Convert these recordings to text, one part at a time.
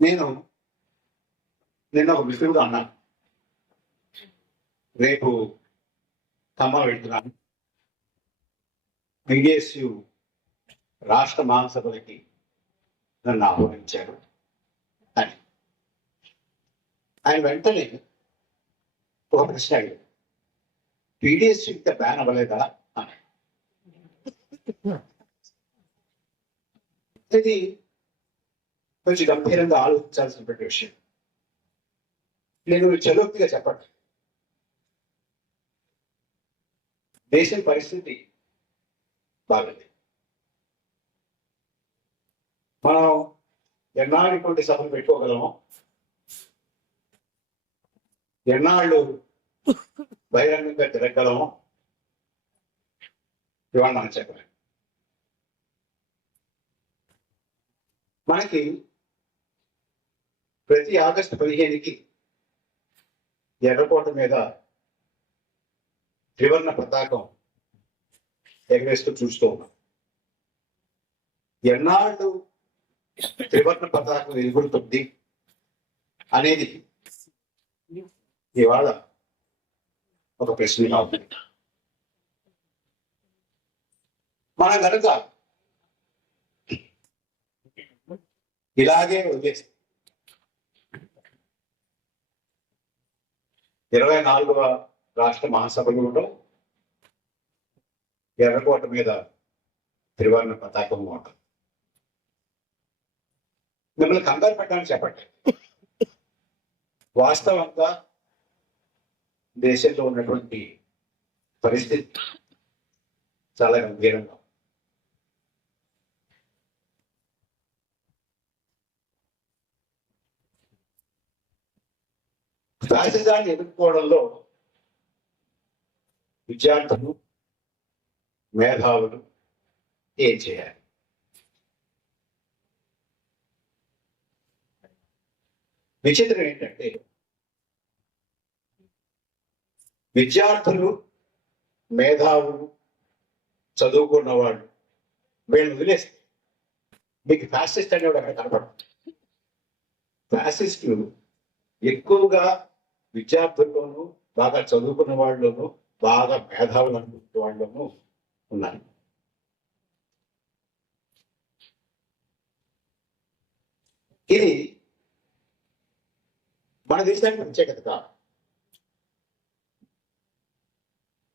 నేను నిన్న ఒక మిత్రుడు అన్నాను, రేపు ఖమ్మం వెళ్తున్నాను, బిఎస్యు రాష్ట్ర మహాసభలకి నన్ను ఆహ్వానించారు అని. ఆయన వెంటనే ఒక ప్రశ్న అడిగాడు, పీడిఎస్యు ఇంకా బ్యాన్ అవ్వలేదా అని. ఇది కొంచెం గంభీరంగా ఆలోచించాల్సినటువంటి విషయం. నేను చలోక్తిగా చెప్పండి, దేశం పరిస్థితి బాగుంది. మనం ఎన్నాళ్ళు ఇటువంటి సభలు పెట్టుకోగలము, ఎన్నాళ్ళు బహిరంగంగా తిరగలము, ఇవాళ మనం చెప్పలేం. మనకి ప్రతి ఆగస్టు 15కి ఎర్రకోట మీద త్రివర్ణ పతాకం ఎగవేస్తూ చూస్తూ ఉన్నాం. ఎన్నాళ్ళు త్రివర్ణ పతాకం ఎగురుతుంది అనేది ఇవాళ ఒక ప్రశ్నగా ఉంది. మనం కనుక ఇలాగే వదిలేసి 24వ రాష్ట్ర మహాసభలో ఎర్రకోట మీద త్రివర్ణ పతాకం ఉంటుంది. మిమ్మల్ని కంగారు పెట్టడానికి చెప్పండి, వాస్తవంగా దేశంలో ఉన్నటువంటి పరిస్థితి చాలా గంభీరంగా. ఫ్యాసిజాన్ని ఎదుర్కోవడంలో విద్యార్థులు, మేధావులు ఏం చేయాలి? విచిత్రం ఏంటంటే, విద్యార్థులు, మేధావులు, చదువుకున్న వాళ్ళు వీళ్ళని వదిలేస్తే మీకు ఫ్యాసిస్ట్ అనేవాడు అక్కడ కనపడదు. ఫ్యాసిస్టులు ఎక్కువగా విద్యార్థుల్లోనూ, బాగా చదువుకున్న వాళ్ళలోనూ, బాగా మేధావులు అనుకునే వాళ్ళలోనూ ఉన్నారు. ఇది మన దేశానికి ప్రత్యేకత కాదు.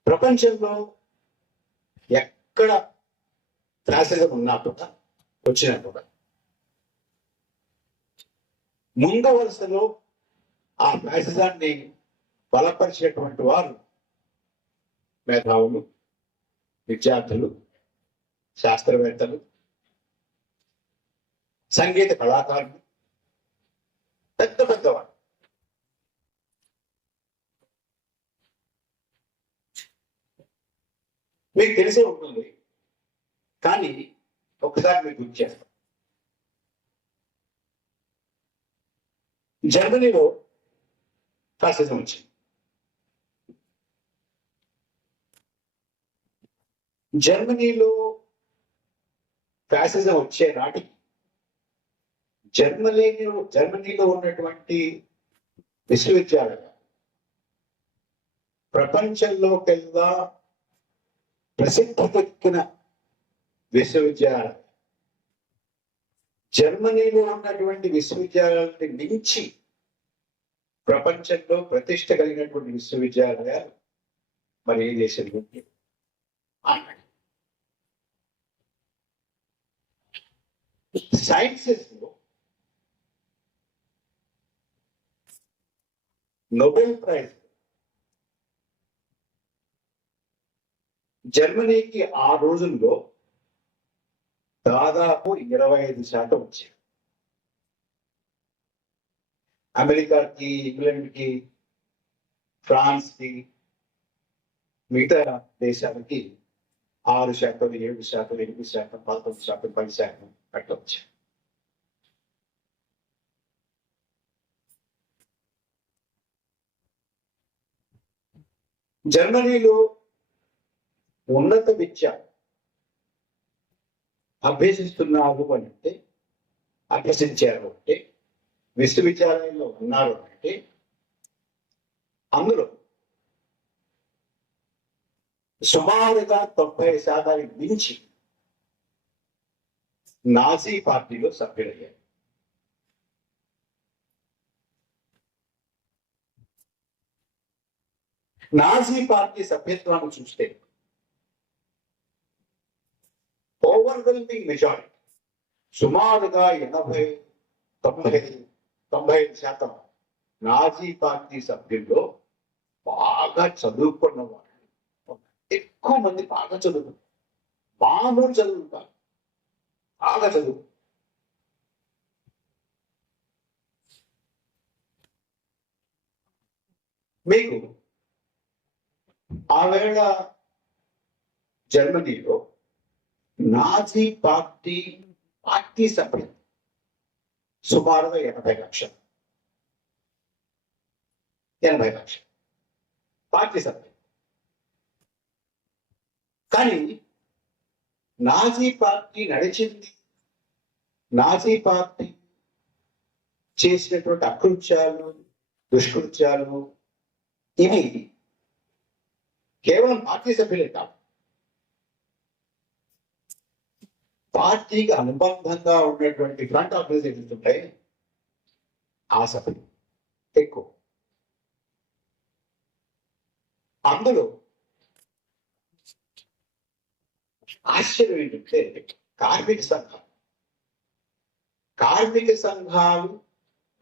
ప్రపంచంలో ఎక్కడ ఫ్యాసిజం ఉన్నా కూడా, వచ్చినా కూడా ముందు వరుసలో ఆ ఫ్యాసిజాన్ని బలపరిచినటువంటి వారు మేధావులు, విద్యార్థులు, శాస్త్రవేత్తలు, సంగీత కళాకారులు, పెద్ద పెద్దవాళ్ళు. మీకు తెలిసే ఉంటుంది, కానీ ఒకసారి మీకు గుర్తు చేస్తాం. జర్మనీలో ఫ్యాసిజం వచ్చింది. జర్మనీలో ఫ్యాసిజం వచ్చే నాటికి జర్మనీలో ఉన్నటువంటి విశ్వవిద్యాలయాలు ప్రపంచంలోకెల్లా ప్రసిద్ధికెక్కిన విశ్వవిద్యాలయాలు, జర్మనీలో ఉన్నటువంటి విశ్వవిద్యాలయాలని మించి ప్రపంచంలో ప్రతిష్ట కలిగినటువంటి విశ్వవిద్యాలయాలు మరి ఏ దేశంలో సైన్సెస్ లో నోబెల్ ప్రైజ్ జర్మనీకి ఆ రోజుల్లో దాదాపు 25% వచ్చాయి. అమెరికాకి, ఇంగ్లాండ్కి, ఫ్రాన్స్కి, మిగతా దేశాలకి 6%, 7%, 8%, 11%, 10% అట్లా వచ్చాయి. జర్మనీలో ఉన్నత విద్య అభ్యసిస్తున్నారు అంటే, అభ్యసించారు అంటే విశ్వవిద్యాలయంలో ఉన్నారు అంటే అందులో సుమారుగా 90% మించి నాజీ పార్టీలో సభ్యులయ్యారు. నాజీ పార్టీ సభ్యత్వాన్ని చూస్తే ఓవర్వెల్మింగ్ మెజారిటీ సుమారుగా 95% నాజీ పార్టీ సభ్యుల్లో బాగా చదువుకున్న వాళ్ళు, ఎక్కువ మంది బాగా చదువు, మామూలు చదువుతారు, బాగా చదువు. మీకు ఆవేళ జర్మనీలో నాజీ పార్టీ సభ్యులు సుమారుగా 80 లక్షలు పార్టీ సభ్యులు. కానీ నాజీ పార్టీ నడిచింది, నాజీ పార్టీ చేసినటువంటి అకృత్యాలు, దుష్కృత్యాలు ఇవి కేవలం పార్టీ సభ్యులే కాదు, పార్టీకి అనుబంధంగా ఉన్నటువంటి ఫ్రంట్ ఆర్గనైజేషన్స్ ఉంటాయి, ఆ సభ్యులు ఎక్కువ. అందులో ఆశ్చర్యం ఏంటంటే కార్మిక సంఘాలు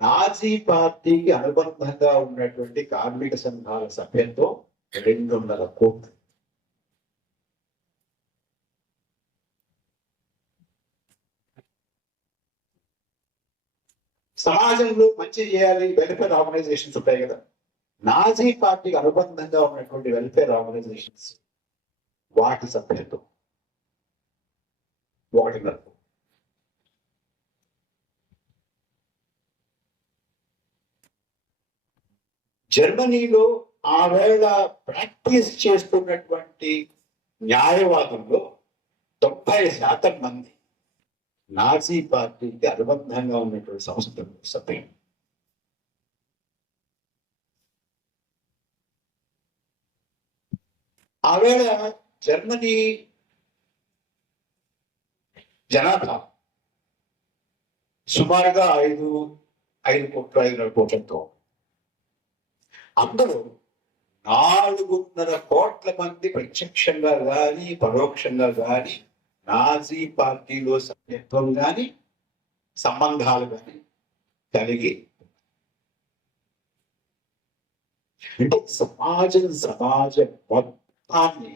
నాజీ పార్టీకి అనుబంధంగా ఉన్నటువంటి కార్మిక సంఘాల సభ్యత్వం 200 కోట్లు. సమాజంలో మంచి చేయాలి, వెల్ఫేర్ ఆర్గనైజేషన్స్ ఉంటాయి కదా, నాజీ పార్టీకి అనుబంధంగా ఉన్నటువంటి వెల్ఫేర్ ఆర్గనైజేషన్స్ వాటి సభ్యత్వం 1.5. జర్మనీలో ఆవేళ ప్రాక్టీస్ చేస్తున్నటువంటి న్యాయవాదుల్లో 90% మంది నాజీ పార్టీకి అనుబంధంగా ఉన్నటువంటి సంస్థలు సభ్యులు. ఆవేళ జర్మనీ జనాభా సుమారుగా 5 కోట్లతో, అందరూ 4.5 కోట్ల మంది ప్రత్యక్షంగా కానీ పరోక్షంగా కానీ నాజీ పార్టీలో సభ్యత్వం కానీ సంబంధాలు కానీ కలిగి, అంటే సమాజం మొత్తాన్ని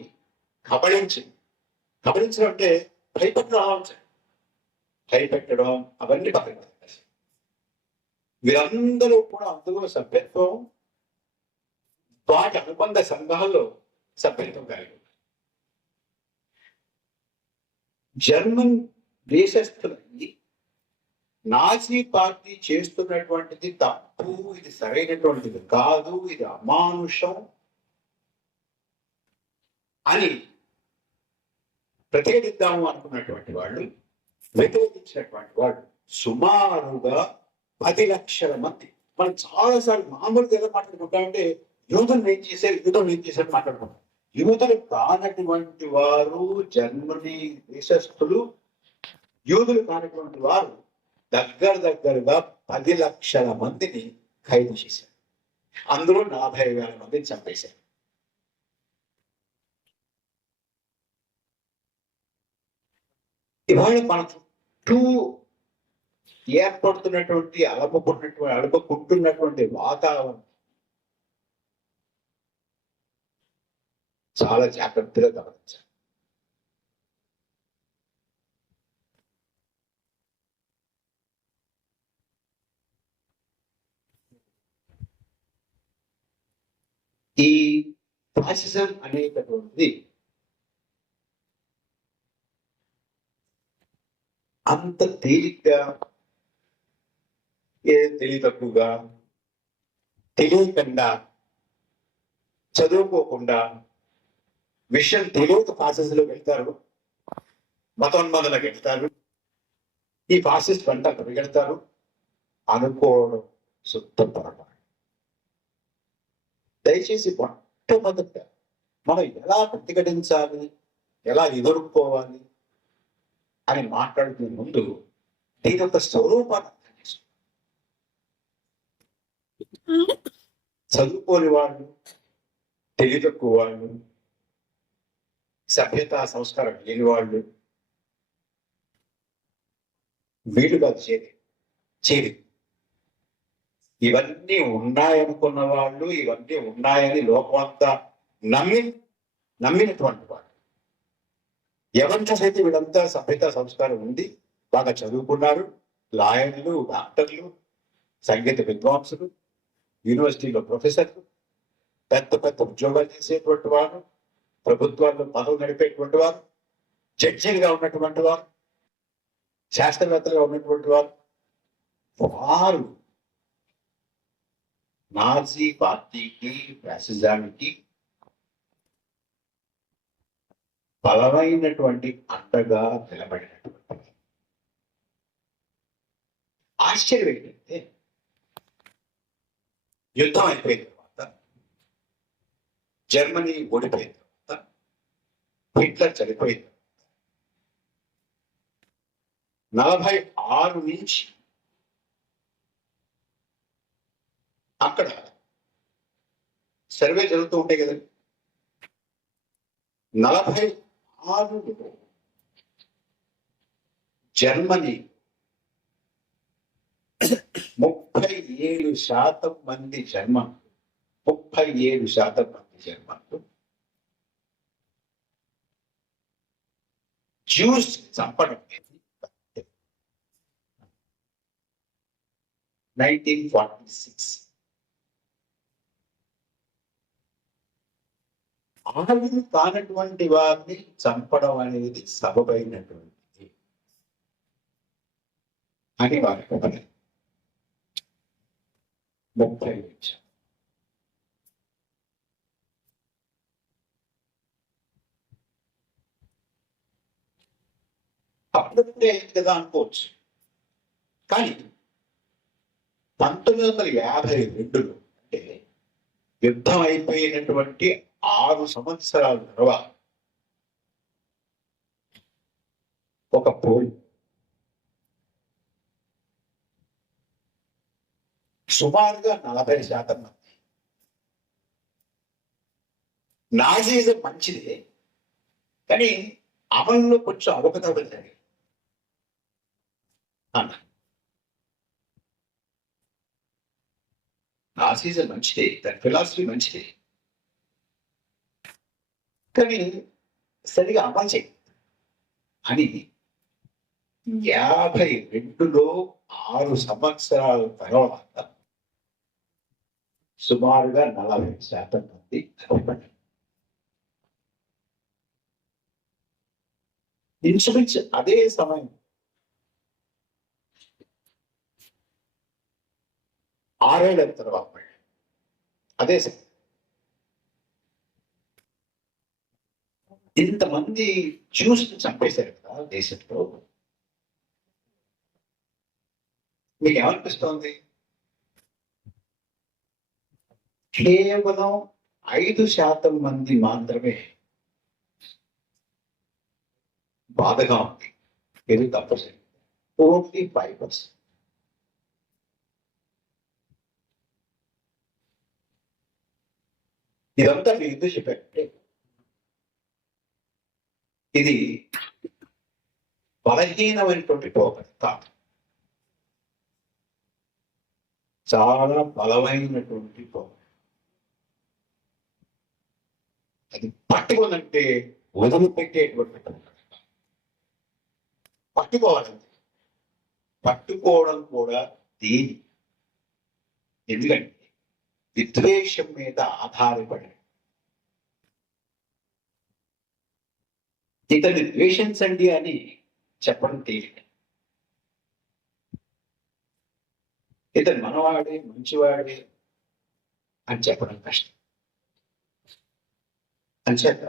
కబళించడం అంటే భయపెట్టడం అవన్నీ పక్కన. వీరందరూ కూడా అందులో సభ్యత్వం, వాటి అనుబంధ సంఘాల్లో సభ్యత్వం కలిగి. జర్మన్ దేశస్థులకి నాజీ పార్టీ చేస్తున్నటువంటిది తప్పు, ఇది సరైనటువంటిది కాదు, ఇది అమానుషం అని ప్రతిఘటిద్దాము అనుకున్నటువంటి వాళ్ళు, వ్యతిరేకించినటువంటి వాళ్ళు సుమారుగా 10 లక్షల మంది. మనం చాలాసార్లు మామూలుగా ఎలా మాట్లాడుకుంటామంటే యూదులు ఏం చేశారు మాట్లాడుకుంటాం. యూదులు కానటువంటి వారు, జర్మనీ దేశస్థులు యూదులు కానటువంటి వారు దగ్గరగా 10 లక్షల మందిని ఖైదు చేశారు. అందులో 40,000 మందిని చంపేశారు. ఇవాళ మన చుట్టూ ఏర్పడుతున్నటువంటి అలపుకుంటున్నటువంటి వాతావరణం చాలా జాగ్రత్తగా గమనించాలి. ఈ ఫాసిజం అనేటటువంటిది అంత తేలిగ్గా, తక్కువగా, తెలియకుండా, చదువుకోకుండా, విషయం తెలియక ఫాసిస్టులకు వెళ్తారు, మతోన్మాదులకు వెళ్తారు, ఈ ఫాసిస్ట్ పంట పరిగెడతారు, అనుకోవడం శుద్ధ పొరపాటు. దయచేసి మొట్టమొదట మనం ఎలా ప్రతిఘటించాలి, ఎలా ఎదుర్కోవాలి అని మాట్లాడుకునే ముందు దీని యొక్క స్వరూపాన్ని అర్థం చేసుకోవాలి. చదువుకోని వాళ్ళు, తెలివి తక్కువ వాళ్ళు, సభ్యత సంస్కారం లేని వాళ్ళు, వీళ్ళు కాదు చేరి ఇవన్నీ ఉన్నాయనుకున్న వాళ్ళు, ఇవన్నీ ఉన్నాయని లోకమంతా నమ్మినటువంటి వాళ్ళు. ఎవరితో అయితే వీళ్ళంతా సభ్యత సంస్కారం ఉంది, బాగా చదువుకున్నారు, లాయర్లు, డాక్టర్లు, సంగీత విద్వాంసులు, యూనివర్సిటీలో ప్రొఫెసర్లు, పెద్ద పెద్ద ఉద్యోగాలు చేసేటువంటి వారు, ప్రభుత్వాల్లో పదవులు నడిపేటువంటి వారు, జడ్జిలుగా ఉన్నటువంటి వారు, శాస్త్రవేత్తలుగా ఉన్నటువంటి వారు, వారు నాజీ పార్టీకి, ఫ్యాసిజానికి బలమైనటువంటి అండగా నిలబడినటువంటి. ఆశ్చర్యం ఏంటంటే యుద్ధం అయిపోయిన తర్వాత, జర్మనీ ఓడిపోయిన తర్వాత, హిట్లర్ చనిపోయిన తర్వాత 46 నుంచి అక్కడ సర్వే జరుగుతూ ఉంటాయి కదండి. 46 జర్మనీ 37% మంది జర్మన్లు 37% మంది జర్మన్లు జ్యూస్ చంపడం 1946. ఆవిరి కానటువంటి వారిని చంపడం అనేది సబబైనటువంటిది అని వారి 30 నిమిషాలు. అప్పుడే కదా అనుకోవచ్చు. కానీ 1952లో అంటే యుద్ధం అయిపోయినటువంటి 6 సంవత్సరాల తర్వాత ఒక పోల్ సుమారుగా 40% మంది నాజీజం మంచిదే, కానీ అమల్లో కొంచెం అవకతవకలు జరిగాయి అన్న. నాజీజం మంచిదే, దాని ఫిలాసఫీ మంచిదే, కానీ సరిగా అమలు చేయ అని 52లో 6 సంవత్సరాల తర్వాత సుమారుగా 40% మంది చనిపోయారు. ఇంచుమించు అదే సమయం 6 ఏళ్ల తర్వాత అదే సమయం ఇంతమంది జ్యూస్ చంపేశారు కదా దేశంలో. మీకు ఏమనిపిస్తోంది? కేవలం 5% మంది మాత్రమే బాధగా ఉంది. ఇది తప్పనిసరి. ఓన్లీ 5%. ఇదంతా మీ ఎందుకు చెప్పారంటే ఇది బలహీనమైనటువంటి పోకడ కాదు, చాలా బలమైనటువంటి పోకడ. అది పట్టుకోనంటే వదిలిపెట్టేటువంటి పోకడ. పట్టుకోవాలంటే పట్టుకోవడం కూడా దేని, ఎందుకంటే విద్వేషం మీద ఆధారపడి ఇతన్ని ద్వేషించండి అని చెప్పడం తేలిక. ఇతను మనవాడే, మంచివాడే అని చెప్పడం కష్టం. అంచేత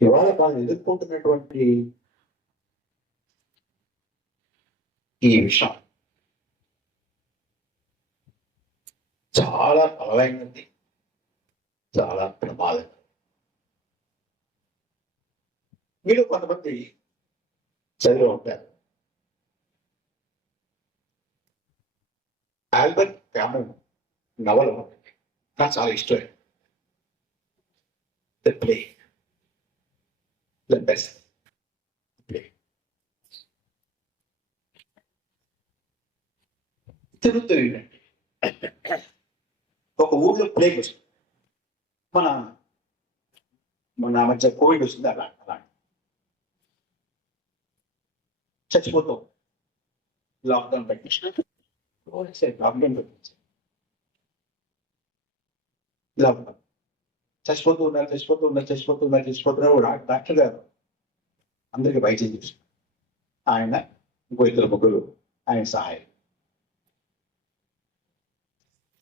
ఇవాళ తాను ఎదుర్కొంటున్నటువంటి ఈ విషయం చాలా బలమైనది, చాలా ప్రమాదం. మీరు కొంతమంది చదివి ఉంటారు. ఆల్బర్ట్ క్యామూ నవల నాకు చాలా ఇష్టం. The play, the best play. తిరుగుతూ ఏంటంటే ఒక ఊర్లో ప్లేగ్ వస్తుంది. మన మన మధ్య కోవిడ్ వస్తుంది, అలా చచ్చిపోతాం. లాక్డౌన్ పెట్టించిన లాక్డౌన్ పెట్టించారు. లాక్డౌన్ చచ్చిపోతున్నారు. డాక్టర్ గారు అందరికి వైద్యం చేశారు. ఆయన ఇంకో ఇద్దరు ముగ్గురు ఆయన సహాయం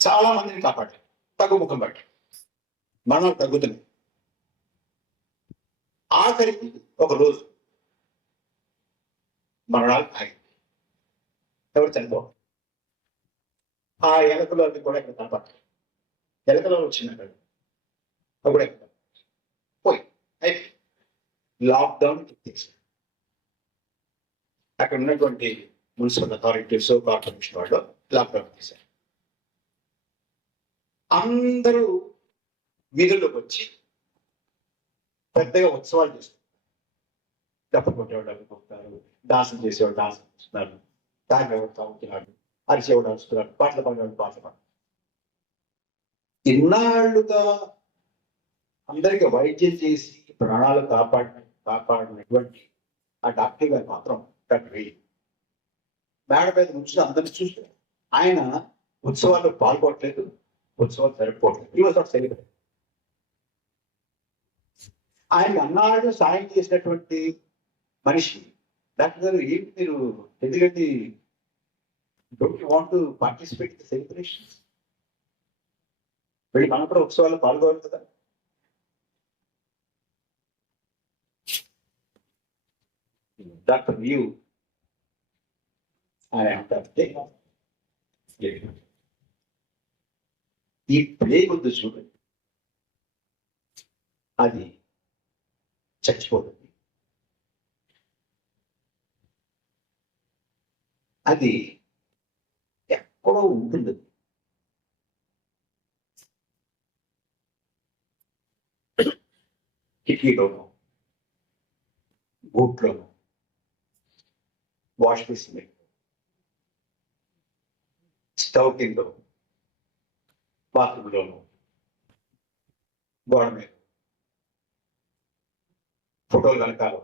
చాలా మందిని కాపాడారు. తగ్గుముఖం పట్టి మరణాలు తగ్గుతున్నాయి. ఆఖరికి ఒక రోజు మరణాలు ఆగి ఎవరు చనిపోవాలి. ఆ ఎలకలు అవి కూడా ఇక్కడ కాపాడారు. ఎలకలో వచ్చినట్టు అప్పుడే పోయి అయిపోయి లాక్డౌన్ తీసేసారు. అక్కడ ఉన్నటువంటి మున్సిపల్ అథారిటీస్, కార్పొరేషన్ వాళ్ళు లాక్డౌన్ తీశారు. అందరూ వీధుల్లోకి వచ్చి పెద్దగా ఉత్సవాలు చేస్తారు. డబ్బు కొట్టేవాడు డబ్బు కొడతారు, డాన్సులు చేసేవాడు డాన్సులు చేస్తున్నారు, తాగేవాడు తాగుతున్నాడు, అరిచేవాడు అరుస్తున్నాడు, పాటలు పాడేవాడు పాటలు పాడు. ఇన్నాళ్ళుగా అందరికి వైద్యం చేసి ప్రాణాలు కాపాడినటువంటి ఆ డాక్టర్ గారు మాత్రం మేడ మీద నుంచి అందరినీ చూస్తారు. ఆయన ఉత్సవాల్లో పాల్గొనట్లేదు, ఉత్సవాలు జరుపుకోవట్లేదు. ఈ వాజ్ నాట్ సెలబ్రేట్. ఆయన అన్నాడు సాయం చేసినటువంటి మనిషి డాక్టర్ గారు, ఏంటి మీరు ఎందుకంటే don't you want to participate in the celebrations? వెళ్ళి మనం కూడా ఉత్సవాల్లో పాల్గొవాలి కదా. డాక్టర్ వ్యూ ఆయన అంటే ఈ ప్లేగ్ ఉంది చూడండి, అది చచ్చిపోతుంది. అది ఎక్కడో ఉంటుంది. కిటికీలోనో, బూట్లోనో, వాష్ బేసిన్, స్టవ్ కిందో, బాత్రూంలోనో, గోడ మీద, ఫోటోలు వెనకాల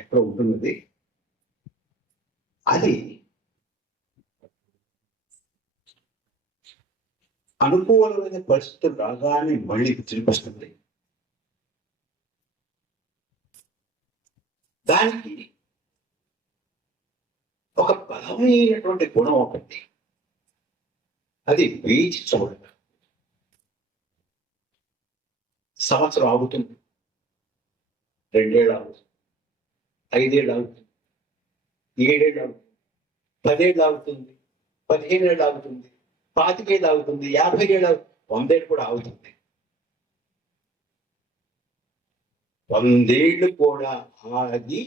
ఎక్కడ ఉంటుంది. అది అనుకూలమైన పరిస్థితులు రాగానే మళ్ళీ విజృంభిస్తుంది. దానికి ఒక బలమైనటువంటి గుణం ఉంటుంది. అది వేచి చూడదు. సంవత్సరం ఆగుతుంది, 2 ఏళ్ళు ఆగుతుంది, 5 ఏళ్ళు ఆగుతుంది, 7 ఏళ్ళు ఆగుతుంది, 10 ఏళ్ళు ఆగుతుంది, 15 ఏళ్ళు ఆగుతుంది, 25 ఏళ్ళు ఆగుతుంది, 50 ఏళ్ళు ఆగుతుంది, 100 ఏళ్ళు కూడా ఆగుతుంది. 100 ఏళ్ళు కూడా ఆగి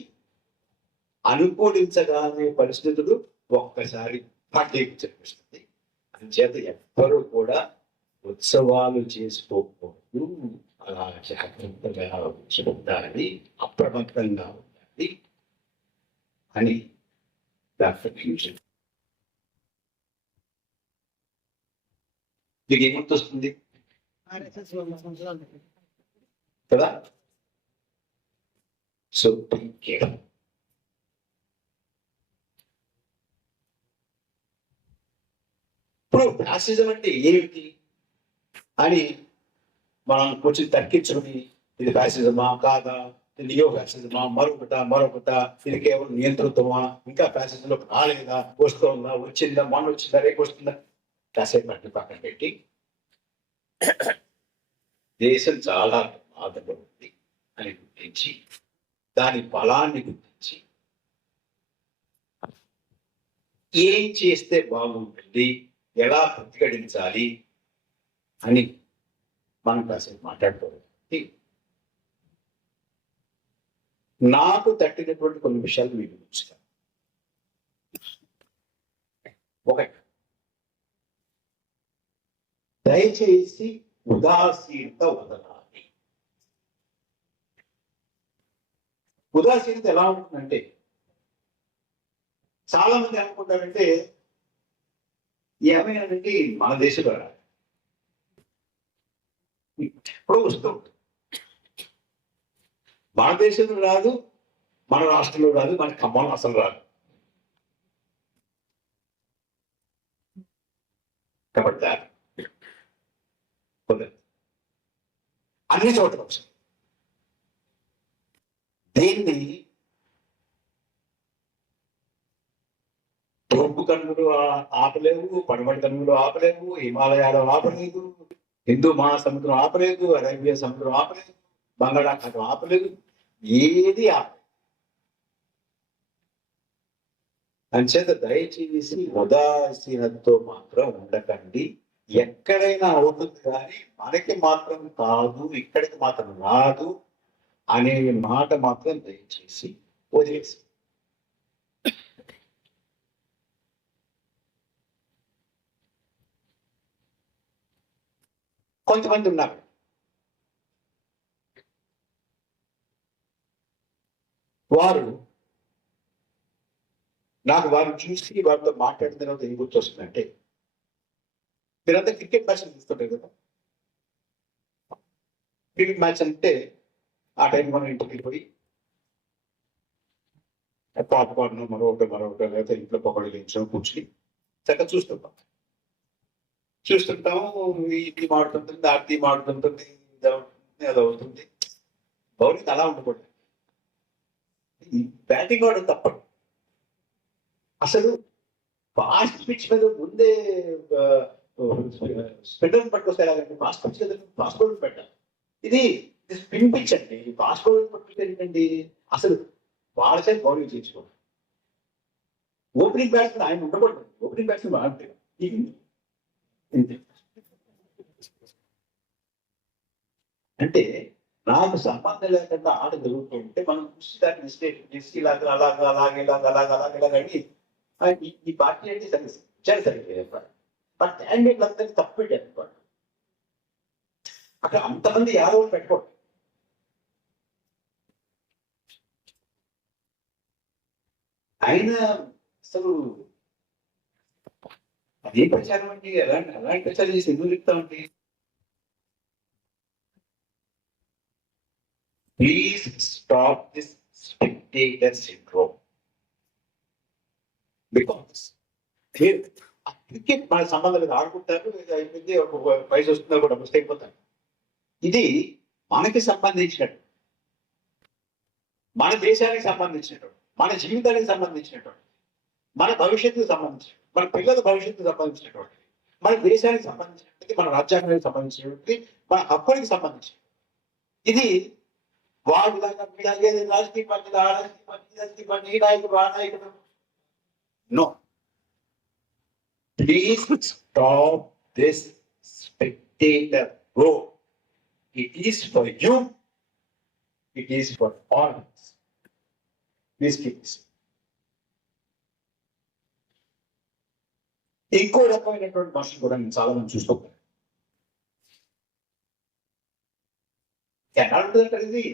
అనుకూలించగానే పరిస్థితులు ఒక్కసారి పార్టీకి చెప్పిస్తుంది. అంచేత ఎవ్వరూ కూడా ఉత్సవాలు చేసుకోకూడదు, అలా జాగ్రత్తగా ఉండాలి, అప్రమత్తంగా ఉండాలి అని డాక్టర్ ఫ్యూజన్. మీకు ఏం గుర్తొస్తుంది కదా? So take care. ఇప్పుడు ఫ్యాసిజం అంటే ఏమిటి అని మనం కొంచెం తగ్గించుకుని, ఇది ఫ్యాసిజమా కాదా, ఇది నియో ఫ్యాసిజమా, మరొకట ఇది కేవలం నియంతృత్వమా, ఇంకా ఫ్యాసిజంలో రాలేదా, వస్తుందా, వచ్చిందా, మొన్న వచ్చిందా, రేపు వస్తుందా, కాసేపు అట్టి పక్కన పెట్టి దేశం చాలా బాధపడుతుంది అని గుర్తించి, దాని బలాన్ని గుర్తించి ఏం చేస్తే బాగుంటుంది, ఎలా ప్రతిఘటించాలి అని మనం కాసేపు మాట్లాడుకోవాలి. నాకు తట్టినటువంటి కొన్ని విషయాలు మీకు చూస్తాను. ఒకటి, దయచేసి ఉదాసీనత వదలాలి. ఉదాసీనత ఎలా ఉంటుందంటే, చాలా మంది అనుకుంటారంటే ఏమైనానంటే మన దేశంలో ఎప్పుడో వస్తూ ఉంటుంది. మన దేశంలో రాదు, మన రాష్ట్రంలో రాదు, మన ఖమ్మం అసలు రాదు. కాబట్టి అన్ని చోట్ల వస్తుంది. దీన్ని తూర్పు కన్నులు ఆపలేవు, పడమటి కన్నులు ఆపలేవు, హిమాలయాలు ఆపలేదు, హిందూ మహాసముద్రం ఆపలేదు, అరేబియా సముద్రం ఆపలేదు, బంగాళాఖాతం ఆపలేదు, ఏది ఆపలేదు. అంచేత దయచేసి ఉదాసీనతతో మాత్రం ఉండకండి. ఎక్కడైనా అవుతుంది కానీ మనకి మాత్రం కాదు, ఇక్కడికి మాత్రం రాదు అనే మాట మాత్రం దయచేసి వదిలేసి. కొంతమంది ఉన్నారు, వారు నాకు వారిని చూసి వారితో మాట్లాడిన తర్వాత ఏం గుర్తొస్తుందంటే, మీరంతా క్రికెట్ మ్యాచ్ చూస్తుంటారు కదా. క్రికెట్ మ్యాచ్ అంటే ఆ టైం మనం ఇంటికి వెళ్ళిపోయి పాప్కార్న్ మరొకటి లేకపోతే ఇంట్లో పొగడు వేయించడం కూర్చుని చక్కగా చూస్తుంటాము. ఈ టీం ఆడుతుంటుంది, ఆ టీం ఆడుతుంటుంది, అది అవుతుంది. బౌలింగ్ అలా ఉండకూడదు. బ్యాటింగ్ ఆడడం తప్పదు. అసలు ఫాస్ట్ పిచ్ మీద ముందే స్పిన్నర్ పట్టుకొస్తే ఫాస్ట్ పిచ్ కదా, ఫాస్ట్ బౌలింగ్ పెట్టాలి. ఇది స్పిన్ పిచ్ అండి. ఫాస్ట్ బౌలింగ్ పట్టుకుంటే ఏంటండి, అసలు వాళ్ళ సైడ్ బౌలింగ్ చేయించుకోండి. ఓపెనింగ్ బ్యాట్స్మెన్ ఆయన ఉండకూడదు. ఓపెనింగ్ బ్యాట్స్మెన్ బాగుంటాయి. అంటే నాకు సంబంధం లేకుండా ఆట జరుగుతుంటే మనం దాన్ని మిస్టేక్ చేసి ఇలాగ అలాగే ఈ పార్టీ అంటే సరిగ్గా బట్ క్యాండిడేట్లు అందరినీ తప్పు పెట్టారు. అక్కడ అంతమంది యాదవులు పెట్టుకోండి. ఆయన అసలు అదే ప్రచారం అండి. అలాంటి ప్రచారం చేసి ఎందుకు చెప్తామండి? Please stop this spectator syndrome. Because cricket మన సంబంధం లేదు, ఆడుకుంటారు, అయిపోయింది, ఒక ప్రైజ్ వస్తుందో కూడా మిస్టేక్ అయిపోతారు. ఇది మనకి సంబంధించినట్టు, మన దేశానికి సంబంధించినట్టు, మన జీవితానికి సంబంధించినటువంటి, మన భవిష్యత్తుకు సంబంధించినటువంటి, మన పిల్లల భవిష్యత్తుకు సంబంధించినటువంటి, మన దేశానికి సంబంధించినటువంటి, మన రాజ్యాంగానికి సంబంధించినటువంటి, మన హక్కులకు సంబంధించినటువంటి. ఇది వాడు రాజకీయ పార్టీ నాయకుడు. No, please stop this spectator role. It is for you. It is for all of us. Please keep this. ఇంకో రకమైనటువంటి మనుషులు కూడా నేను చాలా మంది చూస్తున్నాను. ఎన్నాళ్ళు ఉంటుందంటే ఇది,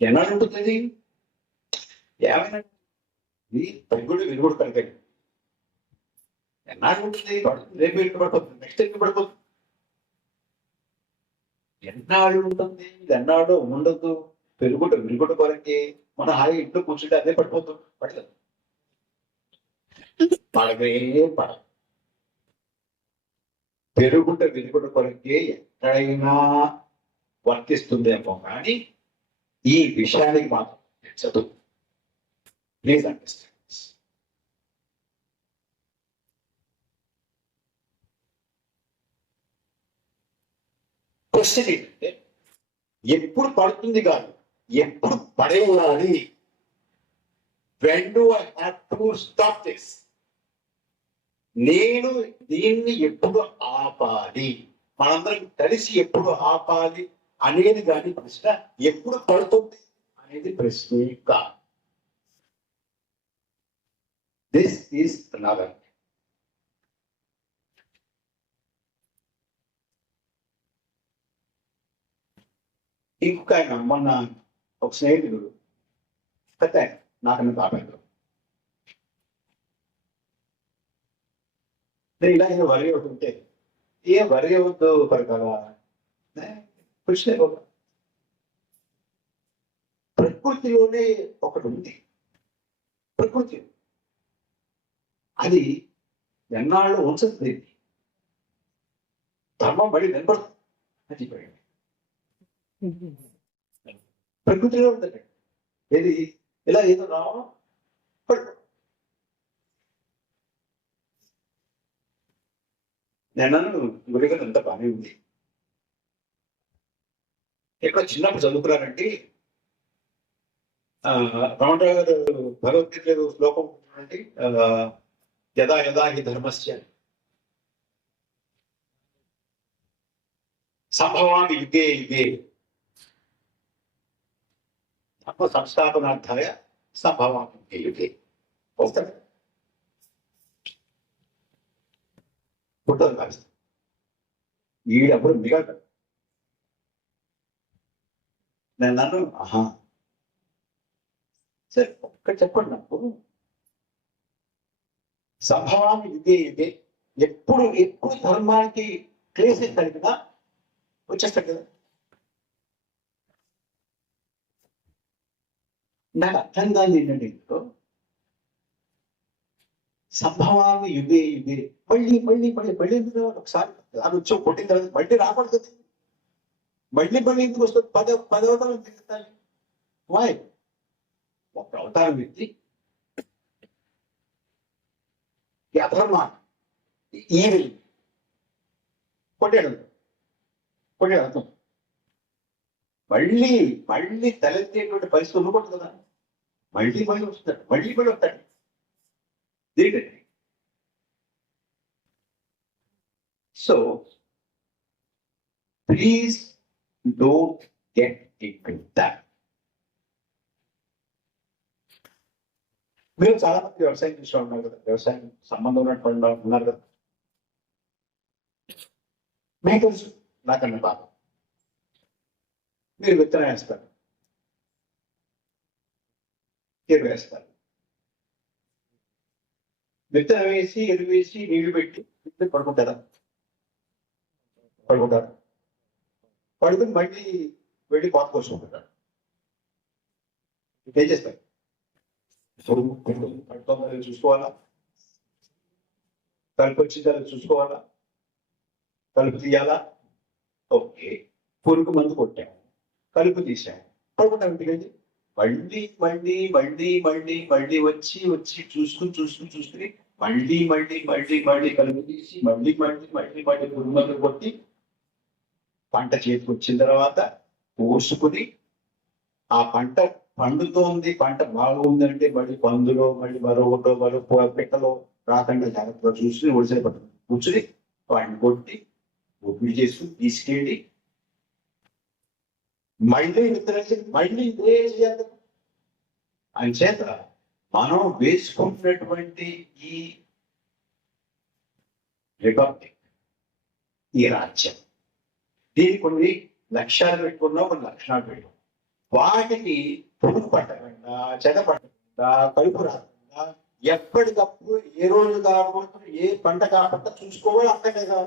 ఎన్నాళ్ళు ఉంటుంది? ఏమైనా పెరుగుడు విరుగుడు కలిగాడు. ఎన్నాళ్ళు ఉంటుంది? రేపు ఇరుకు పడిపోతుంది, నెక్స్ట్ ఇరుకు పడిపోతుంది. ఎన్నాళ్ళు ఉంటుంది? ఎన్నాడు ఉండదు. పెరుగుడు విరుగుడు కొరకి మన హాయి ఇంట్లో కూర్చుంటే అదే పడిపోతుంది. పడలేదు, పడవే పడ. పెరుగుట విరుగుట కొరకే ఎక్కడైనా వర్తిస్తుందేమో కానీ ఈ విషయానికి మాత్రం చదువు. Please understand. క్వశ్చన్ ఏంటంటే, ఎప్పుడు పడుతుంది కాదు, ఎప్పుడు పడేయాలి. when do I have to stop this? నేను దీన్ని ఎప్పుడు ఆపాలి, మనందరం కలిసి ఎప్పుడు ఆపాలి అనేది దాని ప్రశ్న. ఎప్పుడు పడుతుంది అనేది ప్రశ్నే కాదు. This is another. ఇంకొక ఆయన మొన్న ఒక స్నేహితుడు కథ నాకన్నా బాబాయ్తో నేను ఇలా ఏదో వరి అవుతుంటే ఏ వరి అవద్దు పరకాల కృష్ణ ప్రకృతిలోనే ఒకటి ఉంది. ప్రకృతి అది ఎన్నాళ్ళు ఉంచుతుంది, ధర్మం బడి నిలబడుతుంది. అది ప్రకృతిలో ఉందండి. ఏది ఇలా ఏదో రావడం పడుకో. నేను గురిగా అంత బాగానే ఉంది. ఇక్కడ చిన్నప్పుడు చదువుకున్నానండి. రామరావు గారు భగవద్గీత శ్లోకం అంటే యదా యదా హి ధర్మస్య సంభవామి యుగే యుగే ధర్మ సంస్థాపనార్థాయ సంభవామి యుగే యుగే వస్తాడు. పుట్టదు కాదు ఈడప్పుడు మిగతా నేను నన్ను ఆహా సరే ఒక్కటి చెప్పండి నాకు. సంభవామి యుగే యుగే ఎప్పుడు ఎప్పుడు ధర్మానికి క్లేశం కలిగినా వచ్చేస్తాడు కదా. నాకు అర్థం కాదు ఏంటంటే ఇంట్లో సంభవామి యుగే యుగే మళ్ళీ మళ్ళీ మళ్ళీ మళ్ళీ ఎందుకు ఒకసారి అది వచ్చి కొట్టిన తర్వాత మళ్ళీ రాకూడదు కదా. మళ్ళీ మళ్ళీ ఎందుకు వస్తుంది? పదవతరం తిరుగుతాను. వాయ్ ఒక అవతారం వ్యక్తి ఈ అధర్మాన్ని ఈవిల్ కొట్టాడు అర్థం. మళ్ళీ మళ్ళీ తలెత్తేటువంటి పరిస్థితి ఉండకూడదు కదా. మళ్ళీ మళ్ళీ వస్తాడు, మళ్ళీ మళ్ళీ వస్తాడు. దీనికండి so please don't get into that. మీరు చాలా మంది వ్యవసాయం చేస్తూ ఉన్నారు కదా, వ్యవసాయం సంబంధం ఉన్నటువంటి ఉన్నారు కదా. మీకు తెలుసు నాకన్నా బాగా. మీరు విత్తనం వేస్తారు, ఎరువు వేస్తారు. విత్తనం వేసి ఎరువు వేసి నీళ్లు పెట్టి పడుకుంటారా? పడుకుంటారు. పడుకుని మళ్ళీ వెళ్ళి కోత కోసుకుంటారు. ఏం చేస్తారు? పడుకోవాలి చూసుకోవాలా, కలుపు వచ్చిందని చూసుకోవాలా, కలుపు తీయాలా. ఓకే, పురుగు మందు కొట్టాము, కలుపు తీసాము, పడుకుంటాం. ఇంటికి మళ్ళీ మళ్ళీ మళ్ళీ మళ్ళీ మళ్ళీ వచ్చి వచ్చి చూసుకుని మళ్ళీ మళ్ళీ మళ్ళీ మళ్ళీ కలుపు తీసి మళ్ళీ మళ్ళీ మళ్ళీ మళ్ళీ పురుగు మందు కొట్టి పంట చేతికి వచ్చిన తర్వాత కోసుకుని ఆ పంట పండుతోంది, పంట బాగుందంటే మళ్ళీ పందులో మళ్ళీ మరొకటో మరో పెట్టలో రాకుండా జాగ్రత్తగా చూసుకుని ఒడిసే పట్టుకుని కూర్చుని వాటిని కొట్టి ఒప్పిడి చేసుకుని తీసుకెళ్ళి మళ్ళీ విత్తనం మళ్ళీ ఇదే చేయాలి. అంచేత మనం వేసుకుంటున్నటువంటి ఈ రిపబ్లిక్, ఈ రాజ్యం, దీనికి కొన్ని లక్ష్యాలు పెట్టుకున్నాం, కొన్ని లక్షణాలు పెట్టుకున్నాం. వాటికి పురుగు పట్టకుండా, చెద పట్టకుండా, కలుపు రాకుండా ఎప్పటికప్పుడు ఏ రోజు కాకుండా ఏ పంట కాకుండా చూసుకోవాలి. అంతేగా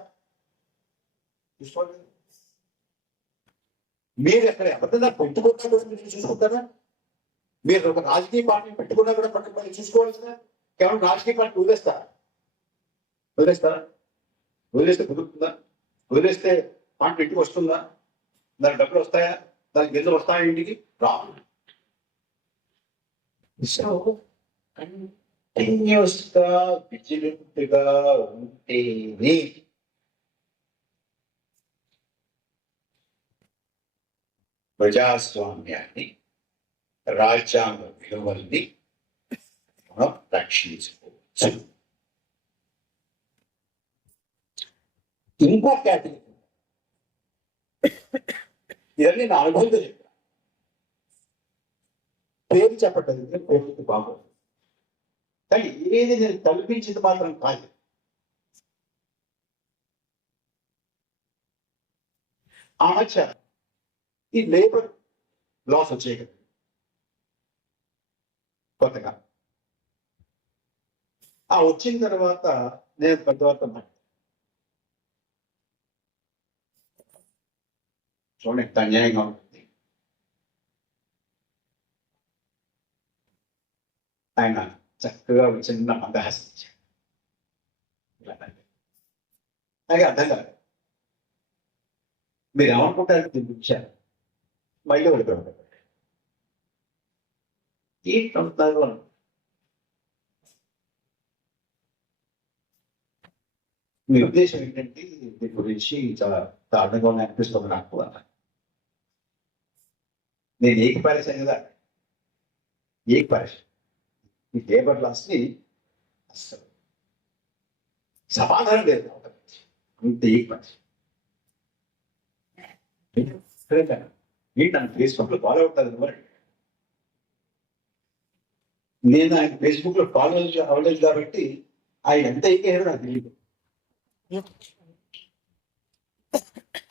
చూసుకోవాలి. మీరు ఎక్కడ ఎవరైనా పెట్టుకున్నా కూడా మీరు చూసుకుంటారా? మీరు ఒక రాజకీయ పార్టీ పెట్టుకున్నా కూడా పట్టుకొని చూసుకోవాల్సిందా? కేవలం రాజకీయ పార్టీ వదిలేస్తారా? వదిలేస్తే కుదురుతుందా? వదిలేస్తే పార్టీ ఇంటికి వస్తుందా? దానికి డబ్బులు వస్తాయా? దానికి గింజలు వస్తాయా? ఇంటికి రావు. సో కంటిన్యూస్ గా విజిలెంట్ గా ఉంటేనే ప్రజాస్వామ్యాన్ని, రాజ్యాంగ విలువల్ని మనం రక్షించుకోవచ్చు. ఇంకో కేటగిరీ, ఇవన్నీ నా అనుభవంతో చెప్పాను, పేరు చెప్పటం పేరుకి బాగోదు, కానీ ఏది నేను కల్పించింది మాత్రం కాదు. ఆ మధ్య ఈ లేబర్ లాస్ వచ్చాయి కదా కొత్తగా, ఆ వచ్చిన తర్వాత నేను కొంతవరకు చూడండి ఎంత అన్యాయంగా ఉంటుంది. ఆయన చక్కగా చిన్న మందహాసం ఇచ్చాడు. అలాగే అర్థం కాదు, మీరు ఏమనుకుంటారు తినిపించారు మళ్ళీ వెళ్ళిపోయారు ఏంటంటారు అని. మీ ఉద్దేశం ఏంటంటే దీని గురించి చాలా దారుణంగా ఉన్న అనిపిస్తుంది నాకు అన్న. నేను ఏక పారేశాను కదా, ఏక పారేశాను ఈ లేబర్ లాస్ ని, అసలు సమాధానం లేదు అంత ఏక పారేశాను. నన్ను ఫేస్బుక్ లో ఫాలో అవుతారు, నేను ఆయన ఫేస్బుక్ లో ఫాలో అవ్వలేదు కాబట్టి ఆయన ఎంత ఎక్కారో నాకు తెలియదు.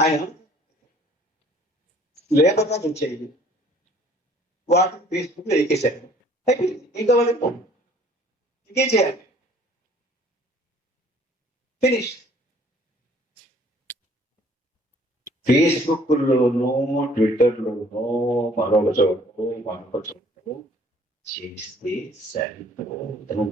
ఆయన లేబర్ గా వచ్చేది వాటి ఫేస్బుక్ లో ఎక్కేశారు, అయిపోయింది. ఏం కావాలి, ఇంకేం చేయాలి, ఫినిష్. ఫేస్బుక్ లోనో ట్విట్టర్ లోనో మరొక చోట చేస్తే సరిపోదు.